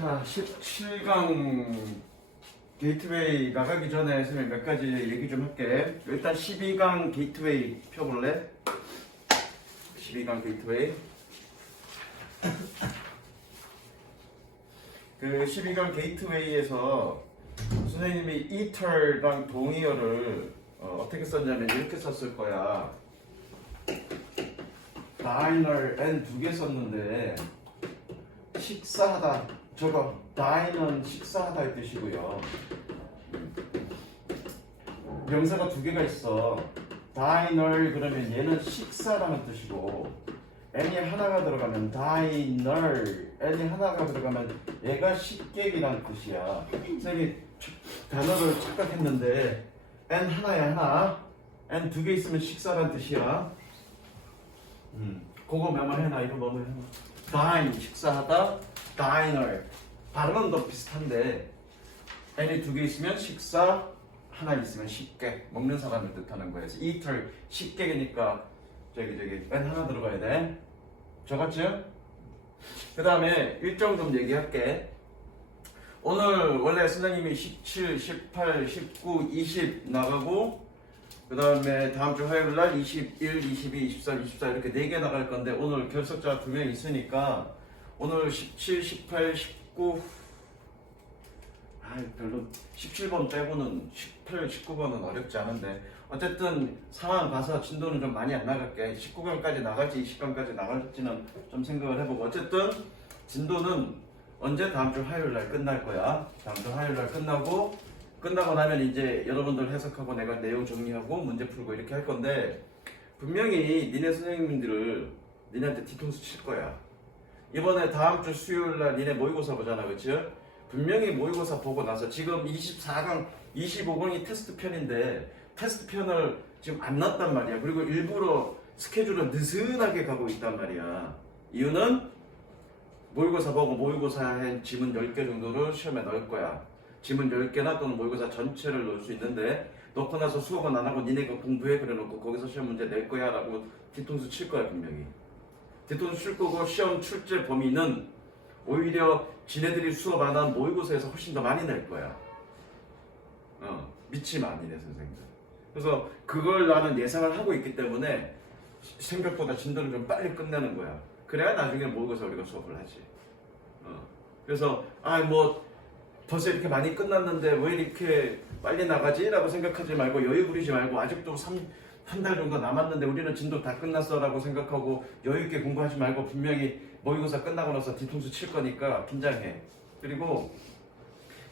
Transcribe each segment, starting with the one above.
자, 17강 게이트웨이 나가기 전에 선생님 몇 가지 얘기 좀 할게. 일단 12강 게이트웨이 펴볼래? 12강 게이트웨이. 그 12강 게이트웨이에서 선생님이 eater랑 동의어를 어떻게 썼냐면 이렇게 썼을 거야. diner and 두 개 썼는데 식사하다, 저거 dine은 식사하다의 뜻이고요. 명사가 두 개가 있어. diner 그러면 얘는 식사라는 뜻이고, n이 하나가 들어가면 diner, n이 하나가 들어가면 얘가 식객이라는 뜻이야. 선생님이 단어를 착각했는데 n 하나야 하나, n 두 개 있으면 식사라는 뜻이야. 그거 메모해놔. 이거 뭐뭐 해놔. dine 식사하다, diner 발음은 더 비슷한데 n이 두 개 있으면 식사, 하나 있으면 식객, 먹는 사람을 뜻하는 거예요. eater 식객이니까 저기 n 하나 들어가야 돼. 적었죠? 그 다음에 일정 좀 얘기할게. 오늘 원래 선생님이 17, 18, 19, 20 나가고, 그 다음에 다음 주 화요일 날 21, 22, 23, 24 이렇게 4개 나갈 건데, 오늘 결석자 2명 있으니까 오늘 17, 18, 19 별로 17번 빼고는 18, 19번은 어렵지 않은데, 어쨌든 상황 봐서 진도는 좀 많이 안 나갈게. 19강까지 나갈지 20강까지 나갈지는 좀 생각을 해보고, 어쨌든 진도는 언제? 다음 주 화요일 날 끝날 거야. 다음 주 화요일 날 끝나고 나면 이제 여러분들 해석하고 내가 내용 정리하고 문제 풀고 이렇게 할 건데, 분명히 니네 선생님들을 니네한테 뒤통수 칠 거야. 이번에 다음 주 수요일 날 니네 모의고사 보잖아, 그치? 분명히 모의고사 보고 나서 지금 24강, 25강이 테스트 편인데 테스트 편을 지금 안 놨단 말이야. 그리고 일부러 스케줄을 느슨하게 가고 있단 말이야. 이유는 모의고사 보고 모의고사에 지문 10개 정도를 시험에 넣을 거야. 지문 10개나 또는 모의고사 전체를 넣을 수 있는데, 넣고 나서 수업은 안 하고 니네가 공부해 그래 놓고 거기서 시험 문제 낼 거야 라고 뒤통수 칠 거야. 분명히 뒤통수 칠 거고, 시험 출제 범위는 오히려 지네들이 수업 안 한 모의고사에서 훨씬 더 많이 낼 거야. 믿지 마, 니네 선생님들. 그래서 그걸 나는 예상을 하고 있기 때문에 생각보다 진도를 좀 빨리 끝내는 거야. 그래야 나중에 모의고사 우리가 수업을 하지. 그래서 뭐 벌써 이렇게 많이 끝났는데 왜 이렇게 빨리 나가지? 라고 생각하지 말고, 여유 부리지 말고, 아직도 한 달 정도 남았는데 우리는 진도 다 끝났어 라고 생각하고 여유 있게 공부하지 말고, 분명히 모의고사 끝나고 나서 뒤통수 칠 거니까 긴장해. 그리고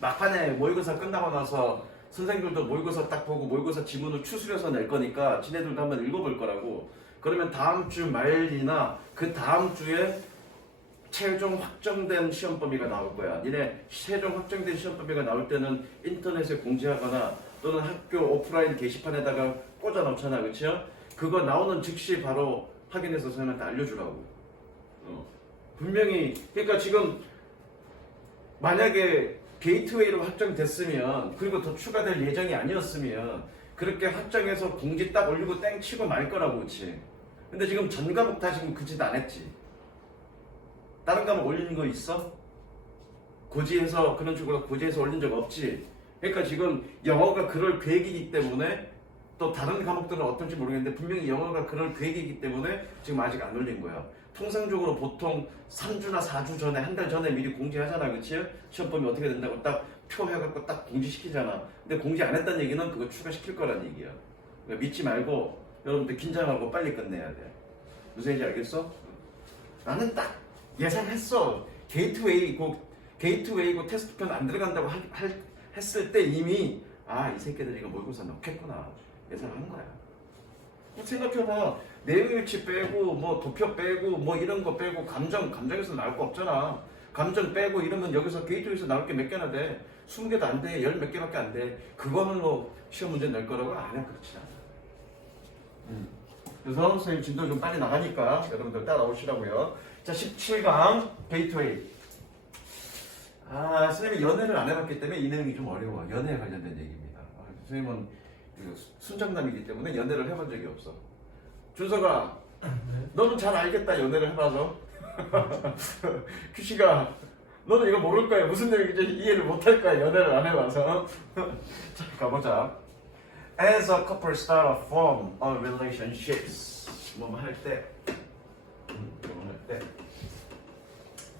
막판에 모의고사 끝나고 나서 선생님들도 모의고사 딱 보고 모의고사 지문을 추스려서 낼 거니까 지네들도 한번 읽어볼 거라고. 그러면 다음 주 말이나 그 다음 주에 최종 확정된 시험 범위가 나올 거야. 니네 최종 확정된 시험 범위가 나올 때는 인터넷에 공지하거나 또는 학교 오프라인 게시판에다가 꽂아 놓잖아, 그치요? 그거 나오는 즉시 바로 확인해서 선생님한테 알려주라고. 분명히, 그러니까 지금 만약에 게이트웨이로 확정됐으면, 그리고 더 추가될 예정이 아니었으면 그렇게 확정해서 공지 딱 올리고 땡 치고 말 거라고, 그치? 근데 지금 전 과목 다 지금 그 짓 안 했지. 다른 과목 올리는 거 있어? 고지해서, 그런 식으로 고지해서 올린 적 없지. 그러니까 지금 영어가 그럴 계획이기 때문에, 또 다른 과목들은 어떨지 모르겠는데 분명히 영어가 그럴 계획이기 때문에 지금 아직 안 올린 거야. 통상적으로 보통 3주나 4주 전에, 한 달 전에 미리 공지하잖아, 그치? 시험 범위 어떻게 된다고 딱 표 해갖고 딱 공지시키잖아. 근데 공지 안 했다는 얘기는 그거 추가시킬 거란 얘기야. 그러니까 믿지 말고 여러분들 긴장하고 빨리 끝내야 돼. 무슨 얘기인지 알겠어? 나는 딱 예상했어. 게이트웨이고 테스트편 안 들어간다고 했을 때 이미 이 새끼들 이거 모의고사 넣겠구나 예상한 거야. 생각해봐. 내용일치 빼고 뭐 도표 빼고 뭐 이런 거 빼고 감정에서 나올 거 없잖아. 감정 빼고 이러면 여기서 게이트웨이에서 나올 게 몇 개나 돼? 20개도 안 돼. 10 몇 개밖에 안 돼. 그거는 뭐 시험 문제 낼 거라고? 아니야, 그렇지 않아. 그래서 선생님 진도 좀 빨리 나가니까 여러분들 따라오시라고요. 자, 17강 게이트웨이. 선생님이 연애를 안 해봤기 때문에 이 내용이 좀 어려워. 연애에 관련된 얘기입니다. 선생님은 순정남이기 때문에 연애를 해본 적이 없어. 준서가, 너는 잘 알겠다, 연애를 해봐서. 큐시가 너는 이거 모를 거야. 무슨 내용인지 이해를 못 할 거야. 연애를 안 해봐서. 자, 가보자. As a couple start a form of relationships. 뭐 할 때.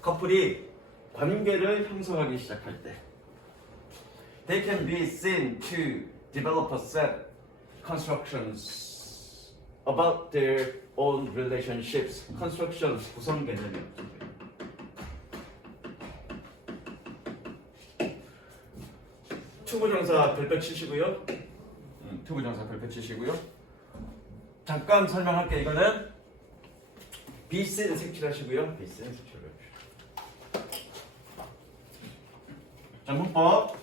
커플이 관계를 형성하기 시작할 때. They can be seen to develop a set constructions about their own relationships. constructions 구성 개념이요. 투부정사 별표 치시고요. 투부정사 별표 치시고요. 잠깐 설명할게. 이거는 비스는 색칠하시고요. 비스는 색칠하시고요. 자, 문법.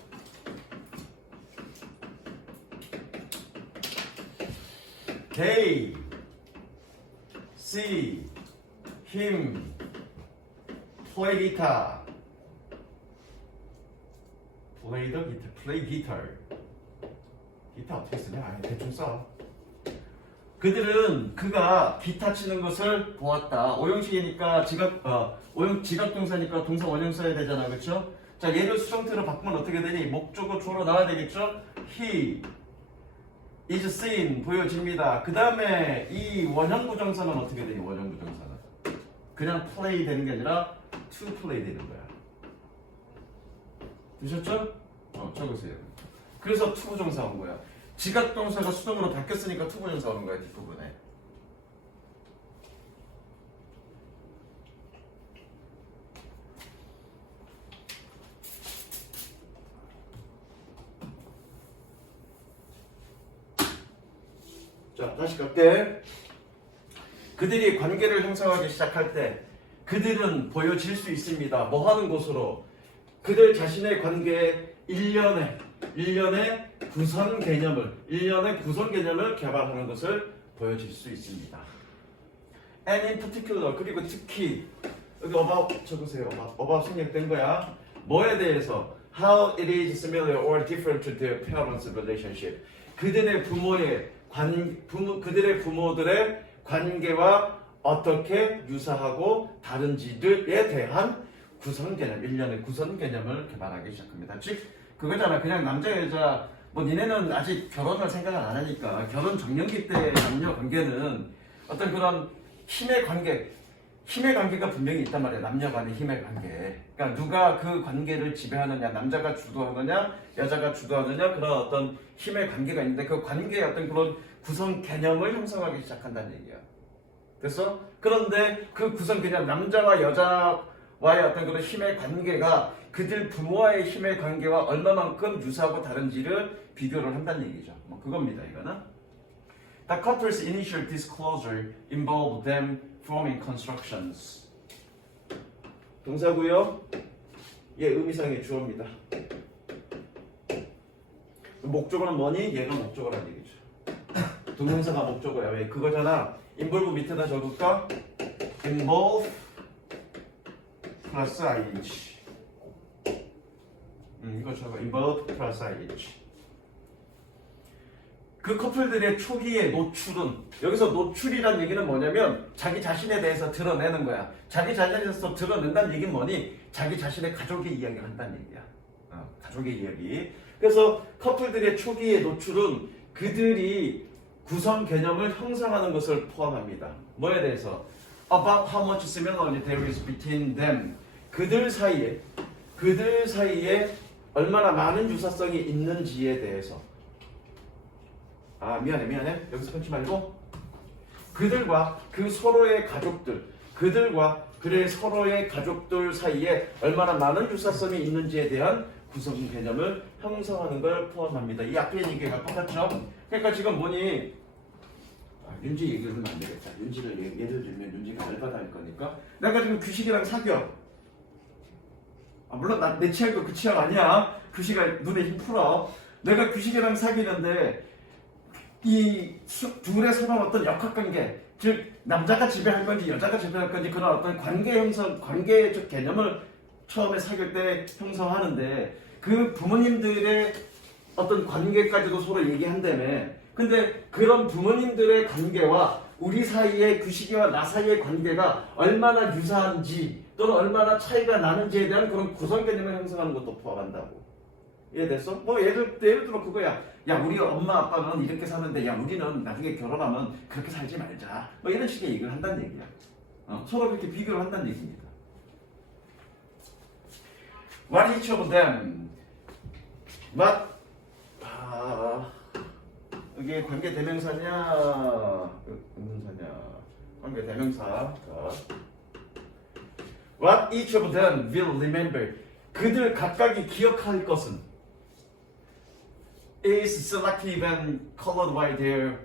They see him play guitar. play guitar. 기타 어떻게 쓰냐? 아니, 대충 써. 그들은 그가 기타 치는 것을 보았다. 오형식이니까 지각동사니까 동사 원형 써야 되잖아, 그렇죠? 자, 얘를 수정태로 바꾸면 어떻게 되니? 목적어 주어로 나와야 되겠죠? He is seen 보여집니다. 그 다음에 이 원형 부정사는 어떻게 되니? 원형 부정사는 그냥 play 되는 게 아니라 to play 되는 거야. 되셨죠? 적으세요. 그래서 to 부정사 온 거야. 지각동사가 수동으로 바뀌었으니까 to 부정사 오는 거야, 뒷부분에. 자, 다시 갈게. 그들이 관계를 형성하기 시작할 때 그들은 보여질 수 있습니다. 뭐 하는 곳으로? 그들 자신의 관계에 일련의 구성 개념을 개발하는 것을 보여질 수 있습니다. And in particular, 그리고 특히 여기 about 적으세요. about 생략된 거야. 뭐에 대해서? How it is similar or different to their parents' relationship. 그들의 부모들의 관계와 어떻게 유사하고 다른지에 대한 구성 개념, 일련의 구성 개념을 개발하기 시작합니다. 즉, 그거잖아. 그냥 남자, 여자, 뭐 니네는 아직 결혼을 생각을 안 하니까 결혼 정년기 때 남녀 관계는 어떤 그런 힘의 관계가 분명히 있단 말이야. 남녀 간의 힘의 관계. 그러니까 누가 그 관계를 지배하느냐, 남자가 주도하느냐, 여자가 주도하느냐, 그런 어떤 힘의 관계가 있는데 그 관계의 어떤 그런 구성 개념을 형성하기 시작한다는 얘기야. 됐어? 그런데 그 구성 개념, 남자와 여자와의 어떤 그런 힘의 관계가 그들 부모와의 힘의 관계와 얼마만큼 유사하고 다른지를 비교를 한다는 얘기죠. 뭐 그겁니다, 이거는. The couple's initial disclosure involved them forming constructions. 동사고요. 얘 의미상의 주어입니다. 목적어는 뭐니? 얘가 목적어라는 얘기죠. 동명사가 목적어야. 왜? 그거잖아. involve 밑에다 적을까? involve 플러스 ing. 이거 적어. involve 플러스 ing. 그 커플들의 초기의 노출은, 여기서 노출이란 얘기는 뭐냐면 자기 자신에 대해서 드러내는 거야. 자기 자신에 대해서 드러낸다는 얘기는 뭐니? 자기 자신의 가족의 이야기를 한다는 얘기야. 가족의 이야기. 그래서 커플들의 초기의 노출은 그들이 구성 개념을 형성하는 것을 포함합니다. 뭐에 대해서? About how much similarity there is between them. 그들 사이에 얼마나 많은 유사성이 있는지에 대해서. 미안해. 여기서 끊지 말고. 그들과 그 서로의 가족들, 서로의 가족들 사이에 얼마나 많은 유사성이 있는지에 대한 구성 개념을 형성하는 걸 포함합니다. 이 앞에 얘기가 똑같죠? 그러니까 지금 뭐니? 윤지 얘기를 하면 안 되겠다. 윤지를 예를 들면 윤지가 열받아 할 거니까. 내가 지금 규식이랑 사귀어. 물론 내 취향도 그 취향 아니야. 규식아 눈에 힘 풀어. 내가 규식이랑 사귀는데 이 둘의 서로 어떤 역학관계, 즉 남자가 지배할 건지 여자가 지배할 건지 그런 어떤 관계적 개념을 처음에 사귈 때 형성하는데 그 부모님들의 어떤 관계까지도 서로 얘기한다며. 근데 그런 부모님들의 관계와 우리 사이의 규식이와 나 사이의 관계가 얼마나 유사한지 또는 얼마나 차이가 나는지에 대한 그런 구성 개념을 형성하는 것도 포함한다고. 이해됐어? 뭐 예를 들어 그거야. 야, 우리 엄마 아빠는 이렇게 사는데 야, 우리는 나중에 결혼하면 그렇게 살지 말자. 뭐 이런 식의 얘기를 한다는 얘기야. 서로 그렇게 비교를 한다는 얘기입니다. What each of them? 이게 관계 대명사냐, 의문사냐? 관계 대명사. What each of them will remember? 그들 각각이 기억할 것은 is selective and colored by their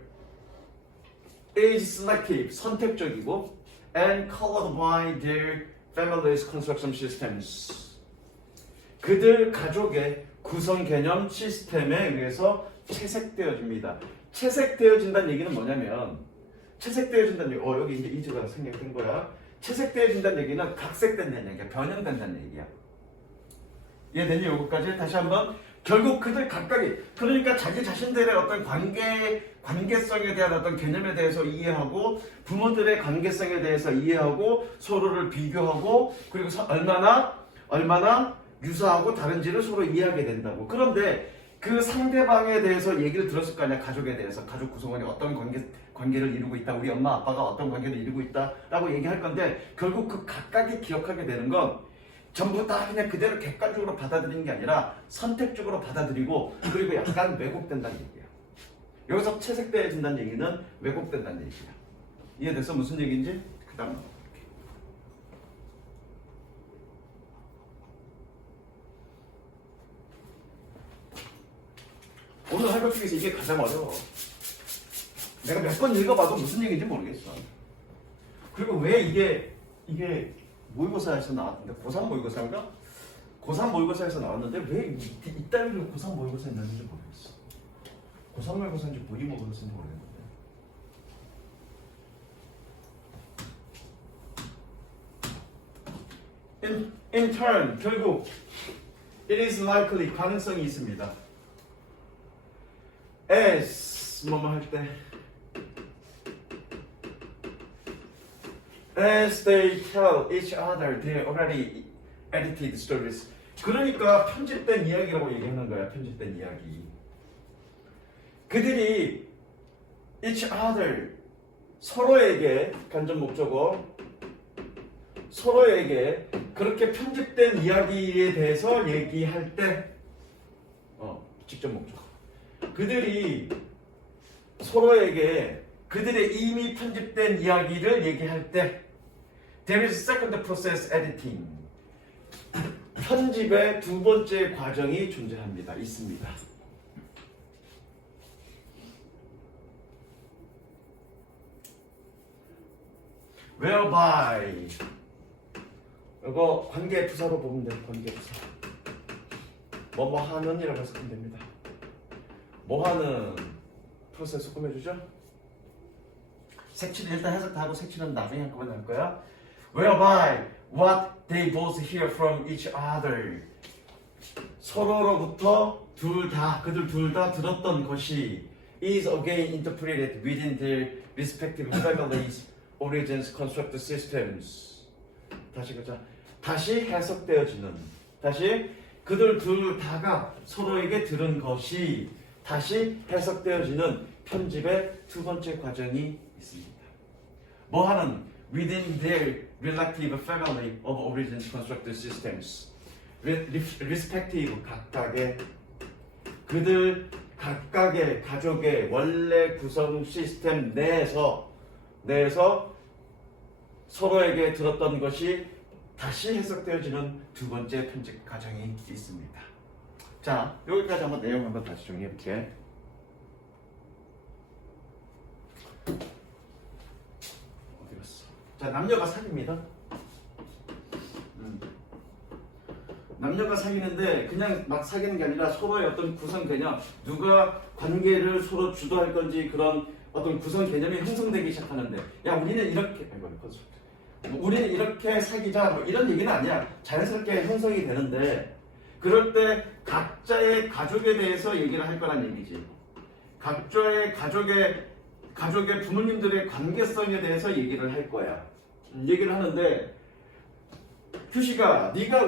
is selective 선택적이고 and colored by their family's construction systems. 그들 가족의 구성 개념 시스템에 의해서 채색되어집니다. 채색되어진다는 얘기는 뭐냐면 채색되어진다는 얘기, 여기 이제 이즈가 생략된 거야. 채색되어진다는 얘기는 각색된다는 얘기야. 변형된다는 얘기야. 이해되니? 요거까지 다시 한번. 결국 그들 각각이, 그러니까 자기 자신들의 어떤 관계성에 대한 어떤 개념에 대해서 이해하고 부모들의 관계성에 대해서 이해하고 서로를 비교하고 그리고 얼마나 유사하고 다른지를 서로 이해하게 된다고. 그런데 그 상대방에 대해서 얘기를 들었을 거 아니야. 가족에 대해서. 가족 구성원이 어떤 관계를 이루고 있다. 우리 엄마 아빠가 어떤 관계를 이루고 있다라고 얘기할 건데 결국 그 각각이 기억하게 되는 건 전부 다 그냥 그대로 객관적으로 받아들이는 게 아니라 선택적으로 받아들이고 그리고 약간 왜곡된다는 얘기야. 여기서 채색되어진다는 얘기는 왜곡된다는 얘기야. 이해됐어? 무슨 얘기인지? 그 다음 오늘 할 것 중에서 이게 가장 어려워. 내가 몇 번 읽어봐도 무슨 얘기인지 모르겠어. 그리고 왜 이게 모의고사에서 나왔는데 고3 모의고사인가? 고3 모의고사에서 나왔는데 왜 이따위로 고3 모의고사에 넣는지 모르겠어. 고3 모의고사인지 고2 모의고사인지 모르겠는데. In turn, 결국 it is likely, 가능성이 있습니다. as 뭐뭐 할 때 as they tell each other their already edited stories. 그러니까 편집된 이야기라고 얘기하는 거야. 편집된 이야기. 그들이 each other 서로에게 간접 목적어 서로에게 그렇게 편집된 이야기에 대해서 얘기할 때 직접 목적어. 그들이 서로에게 그들의 이미 편집된 이야기를 얘기할 때 there is second process editing. 편집의 두 번째 과정이 존재합니다. 있습니다. whereby 이거 관계부사로 보면 돼요. 관계부사. 뭐뭐 하는이라고 해서 보면 됩니다. 뭐 하는 프로세스 꾸며주죠? 색칠은 일단 해석 다 하고 색칠은 나중에 한꺼번에 할 거야. Whereby what they both hear from each other. 서로로부터 그들 둘 다 들었던 것이 is again interpreted within their respective families, origins, construct systems. 다시 가자. 다시 해석되어지는. 다시 그들 둘 다가 서로에게 들은 것이 다시 해석되어지는 편집의 두 번째 과정이 있습니다. 뭐 하는? Within their relative family of origins constructed systems. respective 각각의 그들 각각의 가족의 원래 구성 시스템 내에서 서로에게 들었던 것이 다시 해석되어지는 두 번째 편집 과정이 있습니다. 자, 여기까지 한번 내용 한번 다시 정리해볼게. 어디 갔어? 자, 남녀가 사귀입니다. 남녀가 사귀는데 그냥 막 사귀는 게 아니라 서로의 어떤 구성 개념, 누가 관계를 서로 주도할 건지 그런 어떤 구성 개념이 형성되기 시작하는데, 야, 우리는 이렇게 사귀자, 뭐 이런 얘기는 아니야. 자연스럽게 형성이 되는데, 그럴 때 각자의 가족에 대해서 얘기를 할 거란 얘기지. 각자의 가족의 부모님들의 관계성에 대해서 얘기를 할 거야. 얘기를 하는데 휴식아, 네가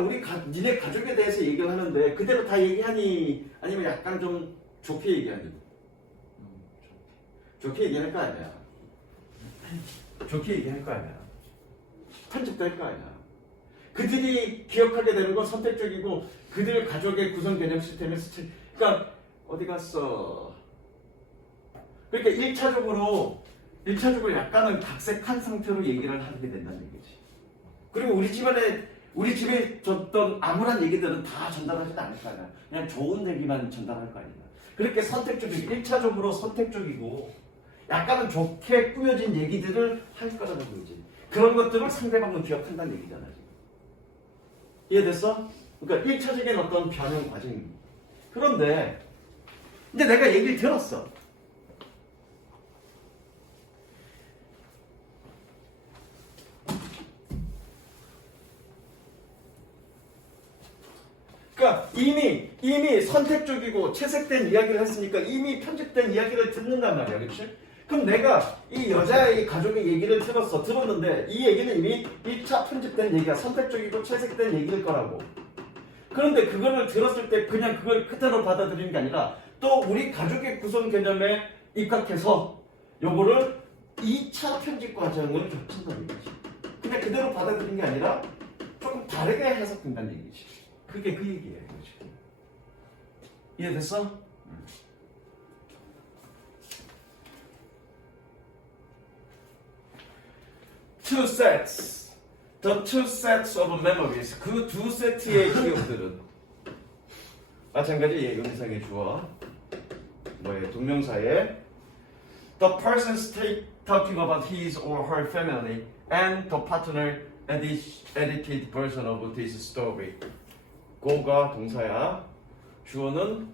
니네 가족에 대해서 얘기를 하는데 그대로 다 얘기하니 아니면 약간 좀 좋게 얘기하니? 좋게 얘기할 거 아니야. 좋게 얘기할 거 아니야. 편집도 할 거 아니야. 그들이 기억하게 되는 건 선택적이고 그들 가족의 구성 개념 시스템의 그러니까 어디 갔어? 그러니까 1차적으로 약간은 각색한 상태로 얘기를 하게 된다는 얘기지. 그리고 우리 집에 줬던 암울한 얘기들은 다 전달하지는 않을 거 아니야. 그냥 좋은 얘기만 전달할 거 아니야. 그렇게 선택적이고 1차적으로 선택적이고 약간은 좋게 꾸며진 얘기들을 할 거라고 보이지. 그런 것들을 상대방은 기억한다는 얘기잖아. 이해됐어? 그러니까 1차적인 어떤 변형 과정입니다. 그런데 이제 내가 얘기를 들었어. 그러니까 이미 선택적이고 채색된 이야기를 했으니까 이미 편집된 이야기를 듣는단 말이야. 그렇지? 그럼 내가 이 여자의 가족의 얘기를 들었는데 이 얘기는 이미 1차 편집된 얘기야. 선택적이고 채색된 얘기일 거라고. 그런데 그거를 들었을 때 그냥 그걸 그대로 받아들이는 게 아니라 또 우리 가족의 구성 개념에 입각해서 요거를 2차 편집 과정을 겹친다는 얘기지. 그냥 그대로 받아들이는 게 아니라 조금 다르게 해석된다는 얘기지. 그게 그 얘기예요. 지금. 이해됐어? Two sets. The two sets of memories. 그 두 세트의 기억들은 마찬가지 음성의 주어 동명사에 the person talking about his or her family and the partner edited version of this story. 고가 동사야. 주어는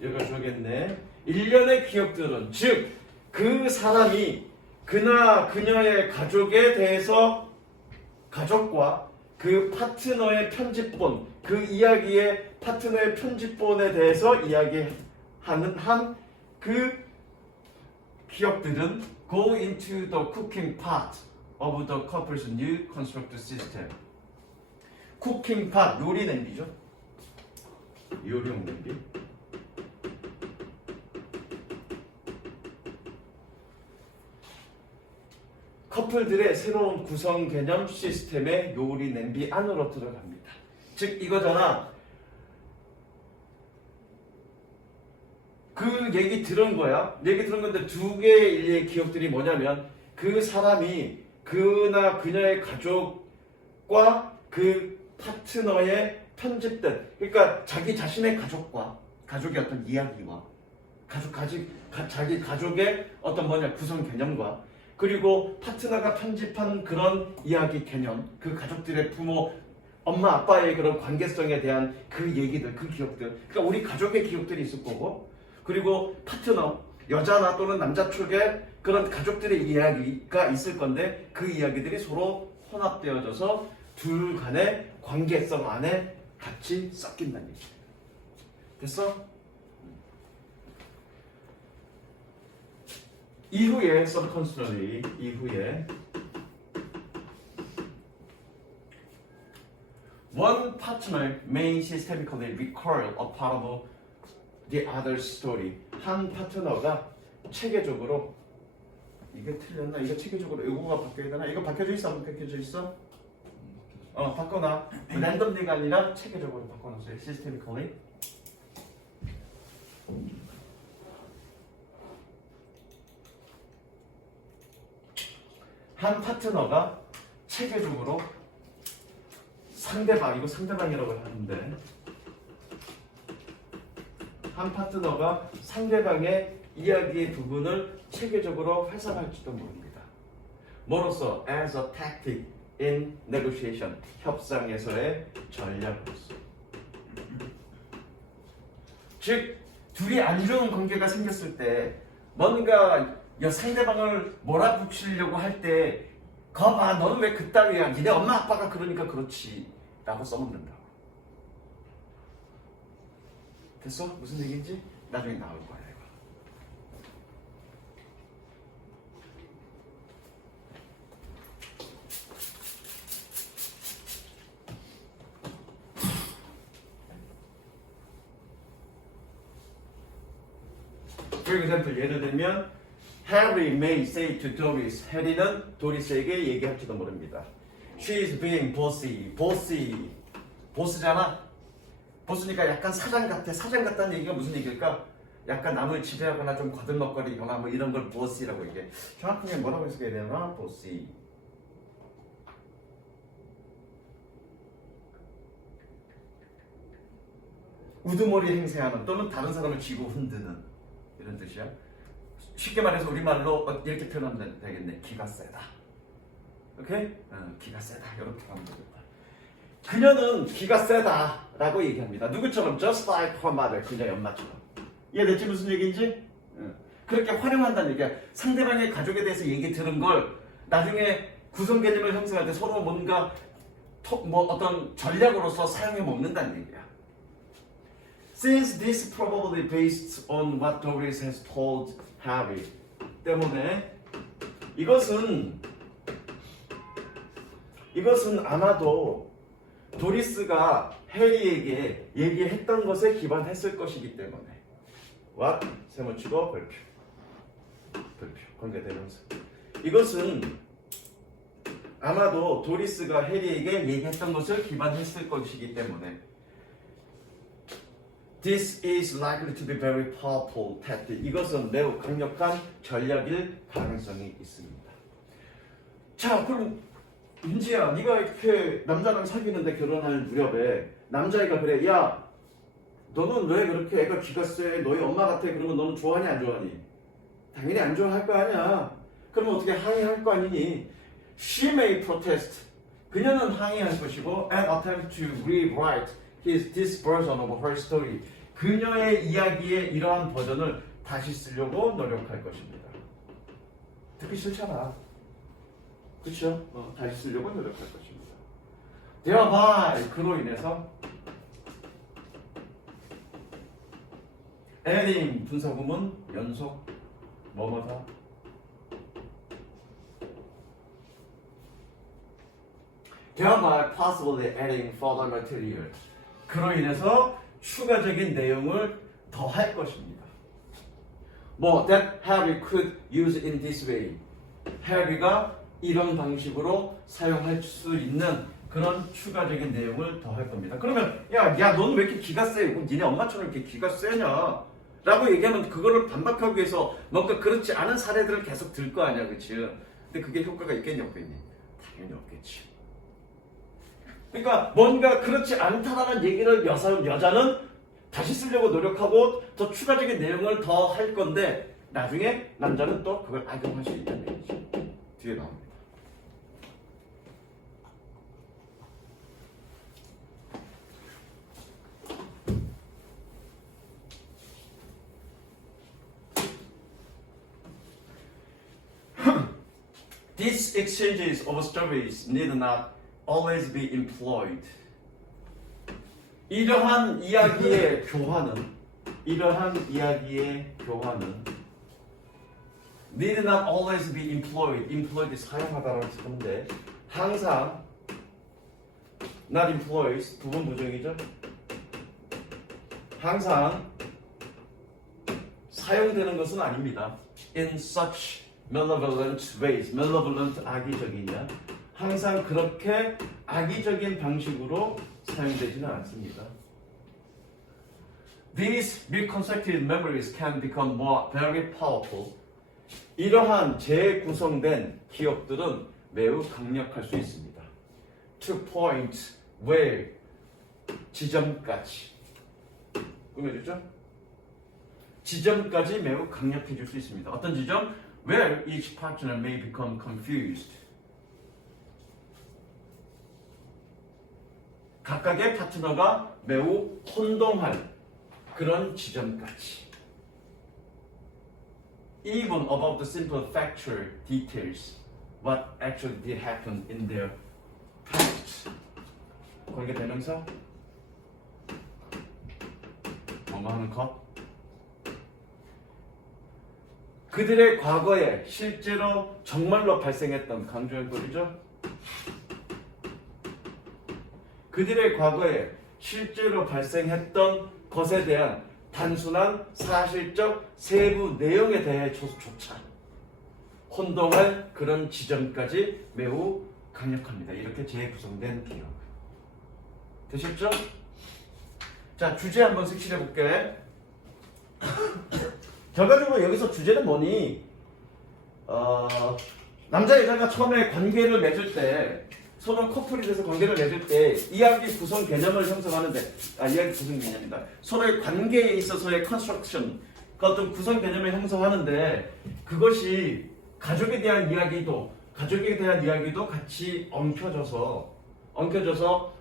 여기가 주어겠네. 일련의 기억들은 즉 그 사람이 그나 그녀의 가족에 대해서 가족과 그 파트너의 편집본 그 이야기의 파트너의 편집본에 대해서 이야기하는 그 기억들은 go into the cooking part of the couple's new constructed system. 쿠킹 팟, 요리 냄비죠. 요리용 냄비. 커플들의 새로운 구성 개념 시스템의 요리 냄비 안으로 들어갑니다. 즉 이거잖아. 그 얘기 들은 거야. 얘기 들은 건데 두 개의 일의 기억들이 뭐냐면 그 사람이 그나 그녀의 가족과 그 파트너의 편집된 그러니까 자기 자신의 가족과 가족의 어떤 이야기와 자기 가족의 어떤 구성 개념과 그리고 파트너가 편집한 그런 이야기 개념 그 가족들의 부모 엄마 아빠의 그런 관계성에 대한 그 얘기들 그 기억들 그러니까 우리 가족의 기억들이 있을 거고 그리고 파트너 여자나 또는 남자 쪽에 그런 가족들의 이야기가 있을 건데 그 이야기들이 서로 혼합되어져서 둘 간의 관계성 안에 같이 섞인다는 얘기죠. 됐어? 이후에 subconditionally 이후에 one partner may systemically recall a part of the other's story. 한 파트너가 체계적으로 이게 틀렸나? 이거 체계적으로 이거가 바뀌어야 되나? 이거 바뀌어져 있어? 안 바뀌어져 있어? 바꿔놔. 랜덤리가 아니라 체계적으로 바꿔놨어요. 시스템이컬리. 한 파트너가 체계적으로 이거 상대방이라고 하는데 한 파트너가 상대방의 이야기의 부분을 체계적으로 해석할지도 모릅니다. 뭐로써? As a tactic in negotiation. 협상에서의 전략으로서. 즉 둘이 안 좋은 관계가 생겼을 때 뭔가 상대방을 몰아붙이려고 할 때 거봐 너는 왜 그따위야 니네 엄마 아빠가 그러니까 그렇지 라고 써먹는다. 됐어? 무슨 얘기인지 나중에 나올 거야 이거. For example, 예를 들면 Harry may say to Doris. 해리는 도리스에게 얘기할지도 모릅니다. She is being bossy. bossy. 보스잖아. 보스니까 약간 사장 같아. 사장 같다는 얘기가 무슨 얘기일까? 약간 남을 지배하거나 좀 거들먹거리거나 뭐 이런 걸 boss이라고 얘기해. 정확하게 뭐라고 해석해야 되나? bossy. 우두머리 행세하는 또는 다른 사람을 쥐고 흔드는 이런 뜻이야. 쉽게 말해서 우리말로 이렇게 표현하면 되겠네. 기가 세다. 오케이? 기가 세다. 이렇게 하면 되겠다. 그녀는 기가 세다라고 얘기합니다. 누구처럼? Just like her mother. 그녀의 엄마처럼. 이해됐지 무슨 얘기인지? 그렇게 활용한다는 얘기야. 상대방의 가족에 대해서 얘기 들은 걸 나중에 구성 개념을 형성할 때 서로 뭔가 뭐 어떤 전략으로서 사용해 먹는다는 얘기야. Since this is probably based on what Doris has told Harry. 때문에 이것은 아마도 도리스가 해리에게 얘기했던 것에 기반했을 것이기 때문에 what? 세모치고 별표 관계대명사. 이것은 아마도 도리스가 해리에게 얘기했던 것을 기반했을 것이기 때문에 This is likely to be very powerful tactic. 이것은 매우 강력한 전략일 가능성이 있습니다. 자, 그럼 윤지야, 네가 이렇게 남자랑 사귀는데 결혼할 무렵에 남자애가 그래, 야, 너는 왜 그렇게 애가 기가 세? 너희 엄마 같아? 그러면 너는 좋아하니 안 좋아하니? 당연히 안 좋아할 거 아니야. 그러면 어떻게 항의할 거 아니니? She may protest. 그녀는 항의할 것이고 and attempt to rewrite this version of her story. 그녀의 이야기의 이러한 버전을 다시 쓰려고 노력할 것입니다. 듣기 싫잖아. 그렇죠? 다시 쓰려고 노력할 것입니다. thereby 그로 인해서 adding 분사구문 연속 뭐뭐다 thereby possibly adding further material. 그로 인해서 추가적인 내용을 더할 것입니다. 뭐 that Harry could use in this way. 해리가 이런 방식으로 사용할 수 있는 그런 추가적인 내용을 더할 겁니다. 그러면 야, 너는 왜 이렇게 기가 세? 니네 엄마처럼 이렇게 기가 세냐? 라고 얘기하면 그거를 반박하기 위해서 뭔가 그렇지 않은 사례들을 계속 들 거 아니야, 그치? 근데 그게 효과가 있겠니 없겠니? 당연히 없겠지. 그러니까 뭔가 그렇지 않다라는 얘기를 여자는 다시 쓰려고 노력하고 더 추가적인 내용을 더 할 건데 나중에 남자는 또 그걸 악용할 수 있다는 얘기죠. 뒤에 나옵니다. These exchanges of stories need not always be employed. 이러한 이야기의 교환은 need not always be employed. employed 사용하다라는 뜻인데 항상 not employs 부분 부정이죠. 항상 사용되는 것은 아닙니다. in such malevolent ways. malevolent 악의적이냐? 항상 그렇게 악의적인 방식으로 사용되지는 않습니다. These reconstructed memories can become very powerful. 이러한 재구성된 기억들은 매우 강력할 수 있습니다. To point where 지점까지 꾸며주죠? 지점까지 매우 강력해질 수 있습니다. 어떤 지점? Where each partner may become confused. 각각의 파트너가 매우 혼동할 그런 지점까지. Even about the simple factual details, what actually did happen in their past. 관계대명사 뭐뭐 하는 것. 그들의 과거에 실제로 정말로 발생했던 강조형법이죠. 그들의 과거에 실제로 발생했던 것에 대한 단순한 사실적 세부 내용에 대해조차 혼동할 그런 지점까지 매우 강력합니다. 이렇게 재구성된 기억. 되셨죠? 자, 주제 한번 색칠해 볼게. 결과적으로 여기서 주제는 뭐니? 남자 여자가 처음에 관계를 맺을 때, 서로 커플이 돼서 관계를 맺을 때 이야기 구성 개념을 형성하는데, 이야기 구성 개념이다. 서로의 관계에 있어서의 컨스트럭션, 그 어떤 구성 개념을 형성하는데, 그것이 가족에 대한 이야기도 같이 엉켜져서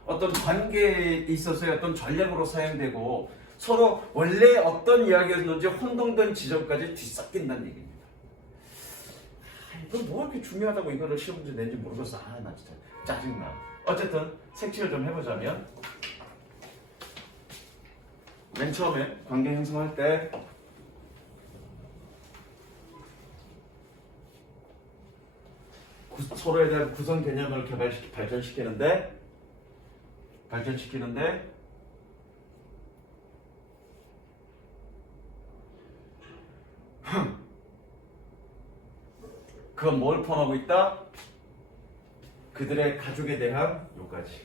어떤 관계에 있어서의 어떤 전략으로 사용되고, 서로 원래 어떤 이야기였는지 혼동된 지점까지 뒤섞인다는 얘기입니다. 이건 뭐 이렇게 중요하다고 이거를 시험 문제 낸지 모르겠어. 나 진짜 짜증나. 어쨌든 색칠을 좀 해보자면, 맨 처음에 관계 형성할 때 서로에 대한 구성 개념을 발전시키는데 그건 뭘 포함하고 있다? 그들의 가족에 대한 요까지.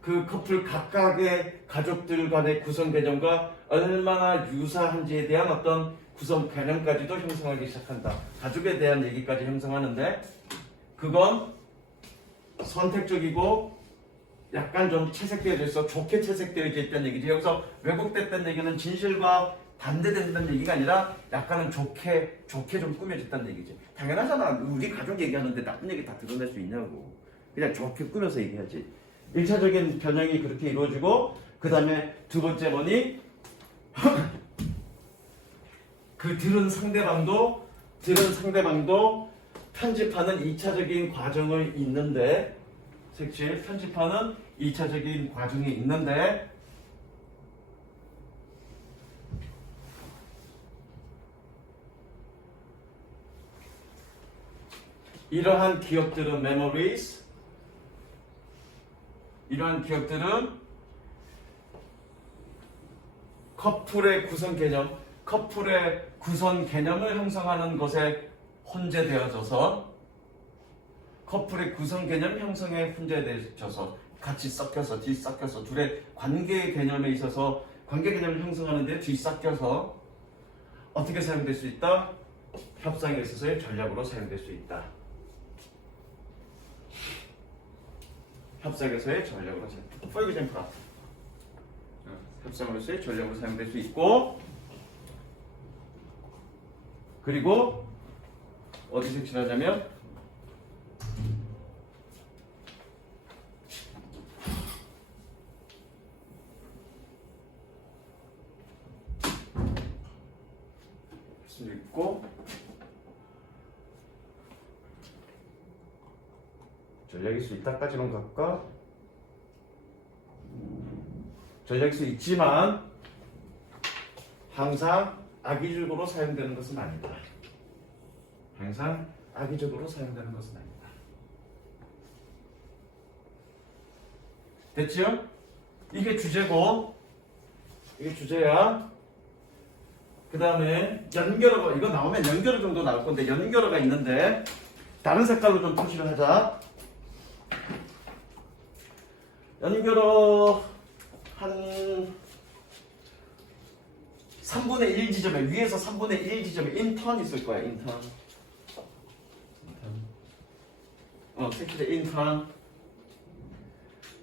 그 커플 각각의 가족들 간의 구성 개념과 얼마나 유사한지에 대한 어떤 구성 개념까지도 형성하기 시작한다. 가족에 대한 얘기까지 형성하는데, 그건 선택적이고 약간 좀 채색되어져 있어. 좋게 채색되어져 있다는 얘기지. 여기서 왜곡됐다는 얘기는 진실과 반대된다는 얘기가 아니라 약간은 좋게 좀 꾸며졌다는 얘기지. 당연하잖아. 우리 가족 얘기하는데 나쁜 얘기 다 드러낼 수 있냐고. 그냥 좋게 꾸며서 얘기하지. 1차적인 변형이 그렇게 이루어지고, 그 다음에 두 번째 뭐니? 그 들은 상대방도 편집하는 2차적인 과정을 있는데, 편집하는 2차적인 과정이 있는데, 이러한 기억들은 memories, 이러한 기억들은 커플의 구성 개념을 형성하는 것에 혼재되어져서, 커플의 구성 개념 형성에 혼재되어져서 같이 섞여서 뒤섞여서 둘의 관계 개념에 있어서 관계 개념을 형성하는데 뒤섞여서 어떻게 사용될 수 있다? 협상에 있어서의 전략으로 사용될 수 있다. 협상에서의 전략으로 사용된다. For example, 협상으로서의 전략으로 사용될 수 있고, 그리고 어디 색칠하자면 수 있고, 전략일 수 있다까지는 갈까? 전략일 수 있지만 항상 악의적으로 사용되는 것은 아니다. 항상 악의적으로 사용되는 것은 아니다. 됐죠? 이게 주제고, 이게 주제야. 그 다음에 연결어가, 이거 나오면 연결어 정도 나올 건데, 연결어가 있는데 다른 색깔로 좀 표시를 하자. 연결어 한 3분의 1 지점에, 위에서 3분의 1 지점에 인턴 있을 거야. 인턴. 색칠에 인턴.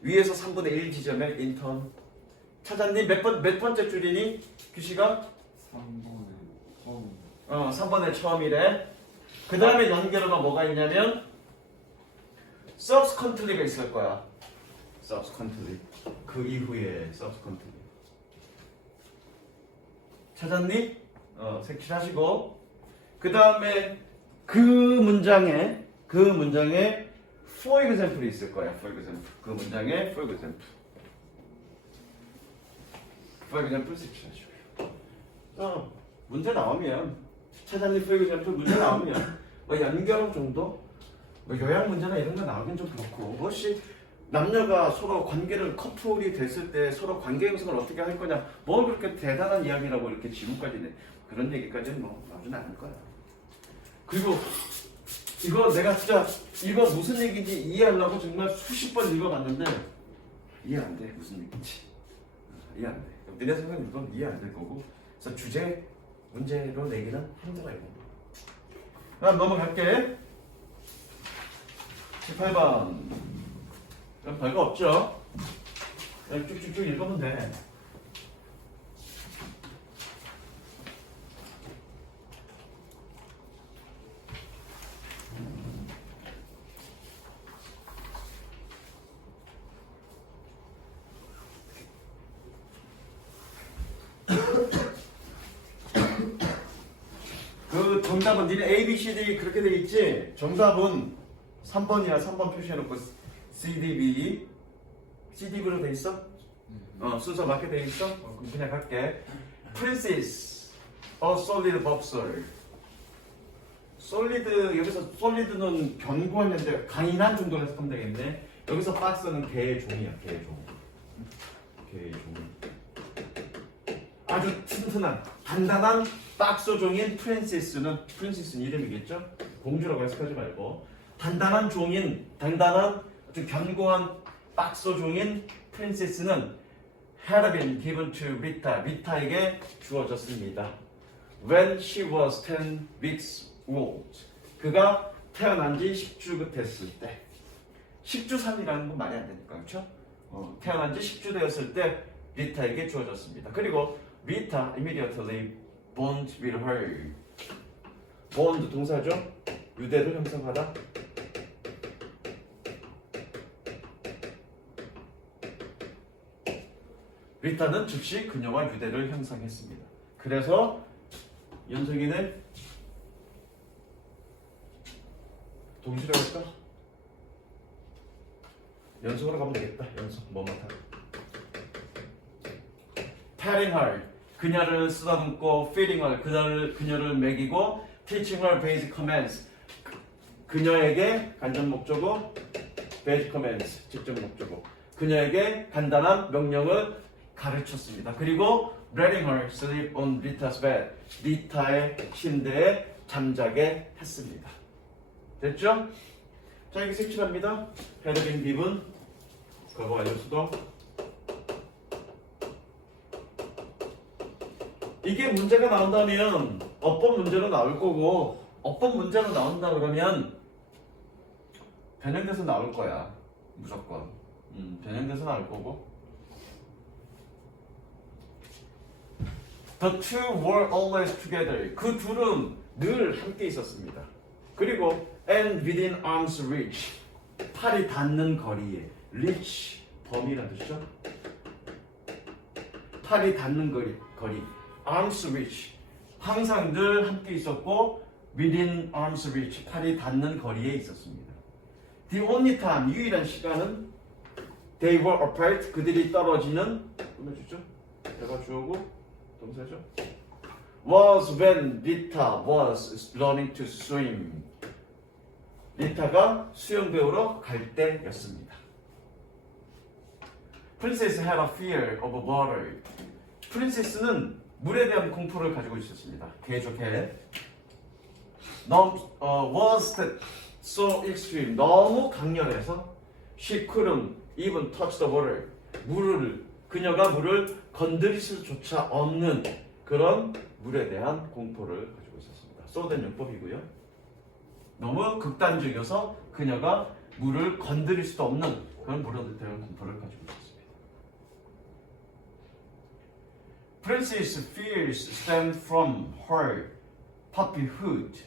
위에서 3분의 1 지점에 인턴. 찾았니? 몇 번째 줄이니? 규시가? 3번의 처음이래. 그 다음에 연결어가 뭐가 있냐면 subsequently가 있을 거야. subsequently. 그 이후에 subsequently. 찾았니? 색칠하시고, 그 다음에 그 문장에 for example이 있을 거야. for example. 그 문장에 for example. for example 색칠하시고. 문제 나오면, 찾았니? for example 문제 나오면 뭐 연결어 정도? 뭐 요양 문제나 이런 거 나오긴 좀 그렇고 혹시 남녀가 서로 관계를 커플이 됐을 때 서로 관계 형성을 어떻게 할 거냐 뭐 그렇게 대단한 이야기라고 이렇게 지금까지 내 그런 얘기까지는 뭐 나오진 않을 거야. 그리고 이거 내가 진짜 이거 무슨 얘기인지 이해하려고 정말 수십 번 읽어봤는데 이해 안 돼. 무슨 얘기인지 이해 안 돼. 니네 생각은 이건 이해 안 될 거고 그래서 주제 문제로 내기는 힘들어 이거. 그럼 넘어갈게. 18번. 그럼 별거 없죠? 그냥 쭉쭉쭉 읽으면 돼. 그 정답은 니네 A, B, C, D 그렇게 돼 있지? 정답은 3번이야. 3번 표시해놓고 C, D, B C, D로 돼 있어? 순서 맞게 돼 있어? 그럼 그냥 갈게. Princess, a solid boxer. 솔리드 여기서 솔리드는 견고한 현재 강인한 정도로 해석하면 되겠네. 여기서 박스는 개의 종이야. 개의 종. 개의 종. 아주 튼튼한 단단한 박스 종인 프린세스는 이름이겠죠? 공주라고 해석하지 말고 단단한 아주 견고한 박스 종인 프린세스는 had been given to 리타에게 주어졌습니다. When she was 10 weeks old. 그가 태어난 지 10주 됐을 때. 10주 산이라는 건 말이 안 되니까 그렇죠? 태어난 지 10주 되었을 때 리타에게 주어졌습니다. 그리고 리타 immediately bond with her. bond 동사죠? 유대를 형성하다. 리타는 즉시 그녀와 유대를 형성했습니다. 그래서 연석이는 동시로 할까? 연속으로 가면 되겠다. 연속 뭐만 타. telling her 그녀를 쓰다듬고 feeding her 그녀를 먹이고 teaching her basic commands 그녀에게 간접 목적어 basic commands 직접 목적어 그녀에게 간단한 명령을 가르쳤습니다. 그리고 letting her sleep on Rita's bed 리타의 침대에 잠자게 했습니다. 됐죠? 자 여기 색칠합니다. had been given 과거 완료 수동 이게 문제가 나온다면 어법 문제로 나올 거고 어법 문제로 나온다 그러면 변형돼서 나올 거야 무조건 변형돼서 나올 거고 The two were always together 그 둘은 늘 함께 있었습니다. 그리고 and within arm's reach 팔이 닿는 거리에 reach 범위라는 뜻이죠. 팔이 닿는 거리 arm's reach 항상 늘 함께 있었고 within arm's reach 팔이 닿는 거리에 있었습니다. The only time 유일한 시간은 they were apart 그들이 떨어지는 끊어주죠. 대가 주어고 동사죠. was when Rita was learning to swim 리타가 수영 배우러 갈 때였습니다. Princess had a fear of water 프린세스는 물에 대한 공포를 가지고 있었습니다. 개죠 개. Was so extreme. 너무 강렬해서 she couldn't even touch the water. 그녀가 물을 건드릴 수조차 없는 그런 물에 대한 공포를 가지고 있었습니다. 소된 용법이고요. 너무 극단적이어서 그녀가 물을 건드릴 수도 없는 그런 물에 대한 공포를 가지고 있었습니다. Princess' fears stemmed from her puppyhood.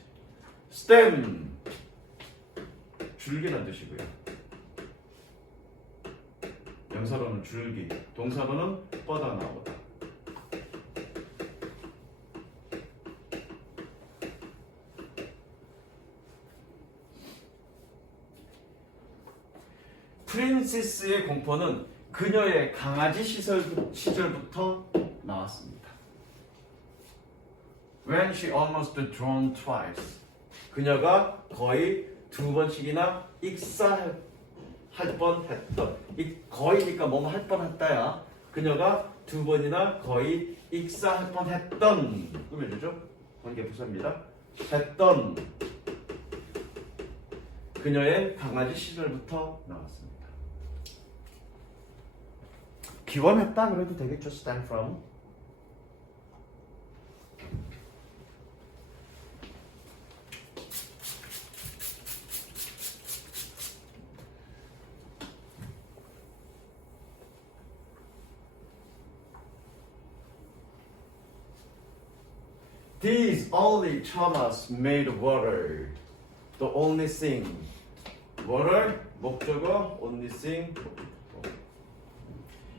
stem 줄기란 뜻이고요. 명사로는 줄기, 동사로는 뻗어나오다. 프린세스의 공포는 그녀의 강아지 시절부터 나왔습니다. When she almost drowned twice. 그녀가 거의 두 번씩이나 익사할 뻔했던. 이 거의니까 뭐뭐 할 뻔했다야. 그녀가 두 번이나 거의 익사할 뻔했던. 꾸며주죠. 관계 부사입니다. 했던 그녀의 강아지 시절부터 나왔습니다. 기원했다 그래도 되겠죠. stem from. These only Thomas made water. The only thing. water 목적어 only thing.